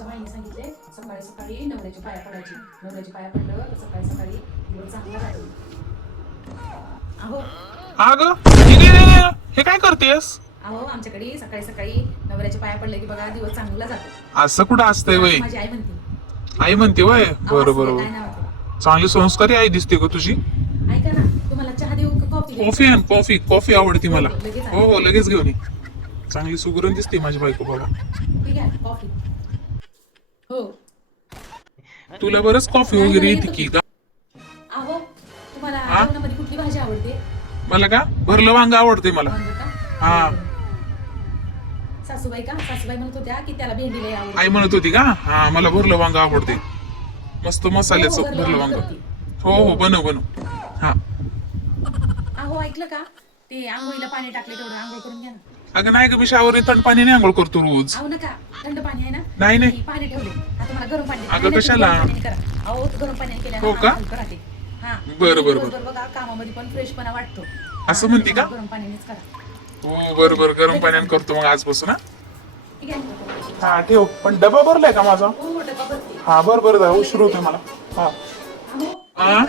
आमच्या बाईने सांगितले सकाळी सकाळी नवऱ्याच्या पाया पडायची. नवऱ्याच्या पाया पडलं तर सकाळी सकाळी दिवस चांगला राहतो. अहो हे काय करतेस? अहो आमच्याकडे सकाळी सकाळी नवऱ्याच्या पाया पडले की बघा दिवस चांगला जातो. असं कुठं असतंय वय? माझी आई म्हणते. आई म्हणते वय? बरं काय बरोबर. नाव आहे? चांगली संस्कारी आई दिसते ग तुझी. ऐका ना, तुम्हाला चहा देऊ का कॉफी देऊ? कॉफी आण, कॉफी कॉफी आवडते मला. लगेच आण. हो हो लगेच घेऊन ये. चांगली सुगरण दिसते माझी बायको बाबा. ठीक आहे कॉफी. हो तुला बरंच कॉफी वगैरे येते की का? अहो तुम्हाला हा? जेवणामध्ये कुठली भाजी आवडते? मला का भरलं वांग आवडते मला. वांग का? हा. सासूबाई म्हणत होत्या की त्याला भेंडी लय आवडते. आई म्हणत होती का? हा मला भरलं वांग आवडते. मस्त मसाल्याचं हो, भरलं भरलं वांग वांग. करते. हो हो बनव बनव. हा अहो ऐकलं का? ते आंघोळीला पाणी टाकले तेवढं आंघोळ करून घ्या ना. अगं नाही ग मी शावरने थंड पाण्याने आंघोळ करतो रोज. अहो नका, थंड पाणी आहे ना. नाही, नाही. मी पाणी ठेवले आता मला गरम पाणी अगं, कशाला? अहो गरम पाण्याने केल्याने हो का? हलकं राहते. हा बरं, बरं, दिवसभर बघा कामामध्ये पण फ्रेशपणा वाटतो. असं म्हणते का? गरम पाण्यानेच करा. हो बरं बरं गरम पाण्याने करतो मग आजपासून. हा ठीक आहे. हा ठेव. पण डबा भरलाय का माझा? हो डबा भरते. हा बरं बरं उशीर होतोय मला. हा अहो, हा?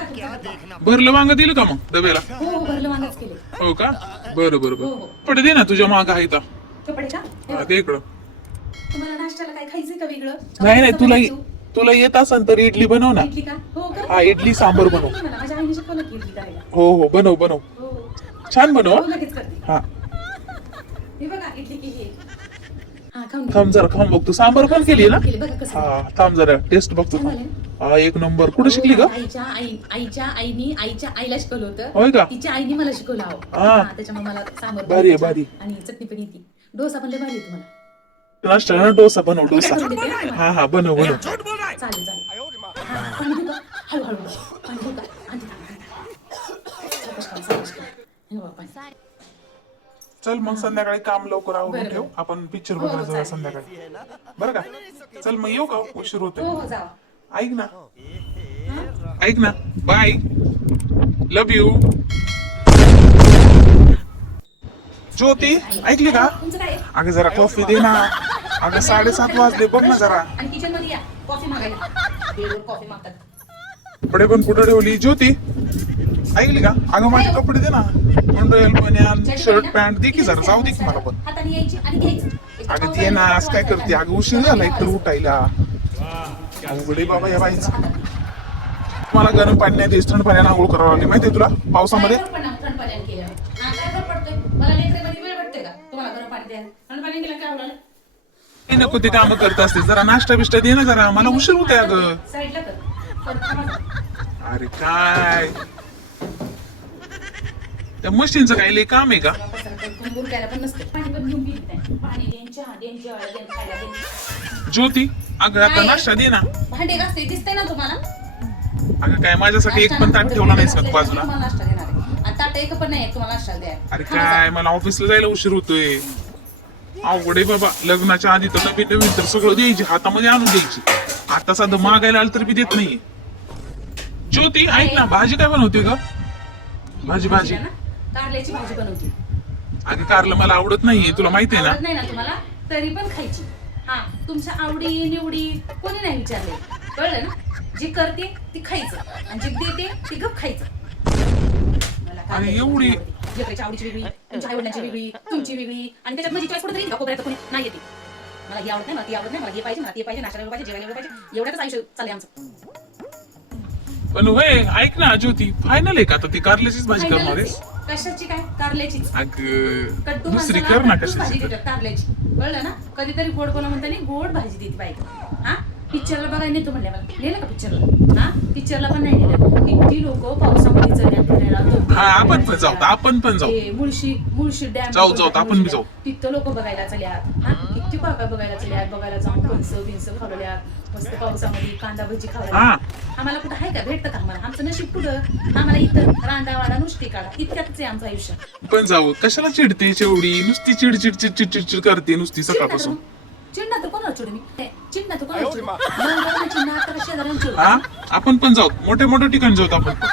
भरलं वांग दिलं का मग डब्याला? हो भरलं वांगच केले. हो का? बरं बरं हो, बरं हो. पडे दे ना तुझ्या माग आहे तर. कपडे का? हे हा, बघ, दे इकडं. तुम्हाला नाश्त्याला काय खायचंय का वेगळं? नाही नाही तुला देऊ? तुला येत असेल तर इडली बनव ना. इडली का? हो कर. हा इडली सांबर बनव. मला माझ्या आईने शिकवलं की इडली करायला. हो हो बनव बनव. हो छान बनव हो हा. लगेच करते. हा हे बघा इडली केली आहे. हा खाऊन घे. थांब जरा खाऊन बघतो. सांबर पण केली ना? केली बघा कसं. हा थांब जरा टेस्ट बघतो छान थांब. झालंय. हा एक नंबर. कुठे शिकली का? आईच्या आईला शिकवलं होतं. होय का? तिच्या आईने मला शिकवलं आहो. हा. हा, त्याच्यामुळे मला सांबर भारी आहे, पण भारी. आणि चटणी पण येते. डोसा पण लय भारी आहे तुम्हाला. नाश्ता डोसा बनव डोसा. करून देते ना तुम्हाला. हा हा बनव बनव. चालेल चालेल. हा, पाणी देऊ का? हळूहळू पाणी देऊ का? आणते, आणते. सावकाश करा, सावकाश करा. हे बघा पाणी. चल मग संध्याकाळी काम लवकर आवरून बरं, ठेव. बरं. आपण पिक्चर हो, बघायला जाऊया चालेल. संध्याकाळी. बरं का? चल मग येऊ का? उशीर हो होतोय. हो जावा. ऐक ना हा? ऐक ना बाय लव यू. ज्योती ऐकली का? तुमचं काय आहे? अगं जरा कॉफी दे ना. अगं 7:30 वाजले बघ ना जरा. आणि किचन मध्ये या कॉफी मागायला. बेडवर कॉफी मागतात. कपडे पण कुठं ठेवली ज्योती? ऐकली का? अगं माझे कपडे दे ना. अंडरवेअर बनियान शर्ट पॅन्ट दे की जरा. जाऊ दे की मला पण. हाताने यायची आणि घ्यायचं. एकदा अगं पावसाळ्यात ते ना आज काय वाजायला करते? लागलं. अगं उशीर झाला एकतर उठायला. अवघडे बाबा या बाईचं. मला गरम पाणी नाही देस थंड पाण्याने आंघोळ करावं लागली माहितीये तुला पावसामध्ये. काय फरक पडणार थंड पाण्याने केल्यावर? हा, काय फरक पडतोय? मला लेकरामध्ये वेळ भेटते का तुम्हाला गरम पाणी द्यायला? थंड पाण्याने केलं काय होणार? ते नको ते काम करत असते. जरा नाश्ता बिष्टा दे ना जरा. मला उशीर होते अगं. साईडला कर. अरे काय त्या मशीनचं काय लय काम आहे का? कोण गुरकायला पण नसते. पाणी पण घेऊन पित नाही. पाणी देन, चहा देन, जेवायला देन, खायला देन. ज्योती अगं आता काय? नाश्ता दे ना. भांडे घासते दिसतंय ना तुम्हाला? अगं काय माझ्यासाठी एक पण ताट ठेवला नाहीस का तू बाजूला? तुम्हाला नाश्ता देणार आहे. आणि ताट एक पण नाही आहे तुम्हाला नाश्ता द्यायला. अरे काय मला ऑफिसला जायला उशीर होतोय. अवघड आहे बाबा. लग्नाच्या आधी तर नवीन नवीन तर सगळं द्यायची हातामध्ये आणून द्यायची. आता साधं मागायला आलं तर बी देत नाहीये. ज्योती ऐक ना भाजी काय बनवते ग? भाजी भाजी ना, कारल्याची भाजी बनवते. अगं कारलं मला आवडत नाहीये तुला माहिती आहे ना. आवडत नाही ना तुम्हाला तरी पण खायची. हा तुमच्या आवडी निवडी कोणी नाही विचारले. कळलं ना? जी करते ती खायचं आणि जी देते ती गप खायचं. मला काय अरे द्यायचं एवढी- आवडते. लेकराची आवडीची वेगळी, तुमच्या आई वडिलांची वेगळी, तुमची वेगळी आणि त्याच्यात माझी चॉईस कुठे तरी कोपऱ्यात कोणी नाही येते. मला ही आवडत नाही, मला ती आवडत नाही, मला हे पाहिजे, मला ते पाहिजे, नाश्ता पाहिजे, जेवायला पाहिजे. एवढ्याच आयुष्य चाललंय आमचं. पण होय ऐक ना ज्योती फायनल आहे का आता ती कारल्याचीच भाजी करणार आहेस? कशाची काय? कारल्याची. अगं कट्टू दुसरी माणसाला कर ना कट्टूच भाजी कशाची. देतात कारल्याची. कळलं ना? कधीतरी गोड बोला म्हणताना गोड भाजी देते बायको. हा पिक्चरला बघायला नेतो म्हणल्या मला. नेलं का पिक्चरला? हा पिक्चरला पण नाही नेलं. किती लोक पावसामध्ये चढल्या फिरायला. हा आपण पण जाऊ आपण पण जाऊ. मुळशी डॅम जाऊ, जाऊ, आपण बी जाऊ. तिथं लोक बघायला चल्यात. हा किती काका बघायला चल्यात. बघायला जाऊन फणस बिनस खावल्यात. मस्त पावसामध्ये कांदा भजी खावल्या. हा. आम्हाला कुठं आहे का? भेटतं का आम्हाला? आमचं नशीब कुठं? आम्हाला इथं रांडावाडा नुसती काढा इतक्यातच आहे आमचं आयुष्य. पण जाऊ कशाला चिडते एवढी नुसती चिडचिड चिडचिड चिडचिड करते नुसती सकाळपासून. चिडणार तर कोणाला चिडू मी? चिडणार तर कोणाला चिडू? चिडणार तर शेजाऱ्यांना चिडू. हा आपण पण जाऊ मोठ्या मोठ्या ठिकाणी जाऊ आपण पण.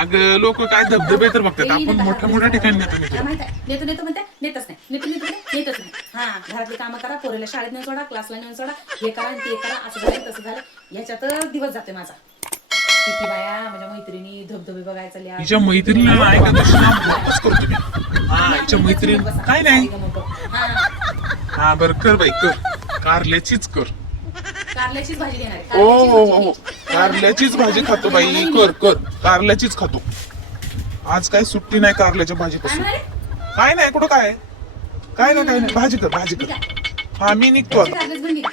अगं लोक काय धबधबे तर बघतात, आपण मोठ्या मोठ्या ठिकाणी नेतो मी काय तुला. माहित आहे नेतो नेतो म्हणते नेतच नाही नेतो नेतो म्हणते नेतच नाही. हा घरातली कामं करा, पोरीला शाळेत नेऊन सोडा, क्लासला नेऊन सोडा, हे करा आणि ते करा, असं झालं तसं झालं, ह्याच्यातच दिवस जाते माझा. किती बाया माझ्या मैत्रिणी धबधबे बघायला चालल्या. हिच्या मैत्रिणीला नाही का तशी ना वापस करतो मी. हा हिच्या मैत्रीण काय नाही. हा बरं कर बाई कर, कारल्याचीच कर. कारल्याचीच भाजी घेणार आहे, ओ कारल्याचीच हो भाजी हो घ्यायची. कारल्याचीच भाजी खातो बाई, कर कर कारल्याचीच खातो. आज काय सुट्टी नाही कारल्याच्या काय भाजीपासून. म्हणाले? काय नाही कुठं काय काय नाही भाजी कर भाजी कर. हा मी निघतो आता. कारल्याच बनली का?